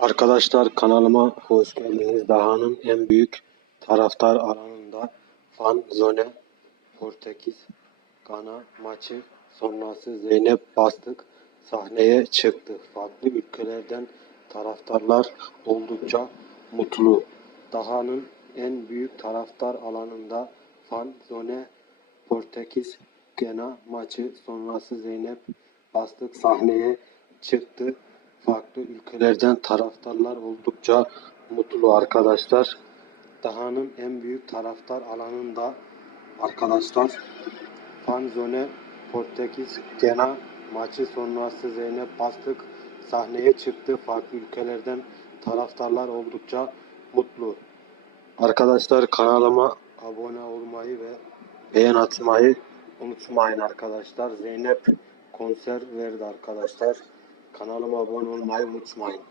Arkadaşlar kanalıma hoş geldiniz. Daha'nın en büyük taraftar alanında Fan Zone Portekiz Gana maçı sonrası Zeynep Bastık sahneye çıktı. Farklı ülkelerden taraftarlar oldukça mutlu. Daha'nın en büyük taraftar alanında Fan Zone Portekiz Gana maçı sonrası Zeynep Bastık sahneye çıktı. Farklı ülkelerden taraftarlar oldukça mutlu arkadaşlar. Daha'nın en büyük taraftar alanında arkadaşlar Fanzone Portekiz Gena maçı sonrası Zeynep Bastık sahneye çıktı. Farklı ülkelerden taraftarlar oldukça mutlu. Arkadaşlar kanalıma abone olmayı ve beğen atmayı unutmayın arkadaşlar. Zeynep konser verdi arkadaşlar. Kanalıma abone olmayı unutmayın.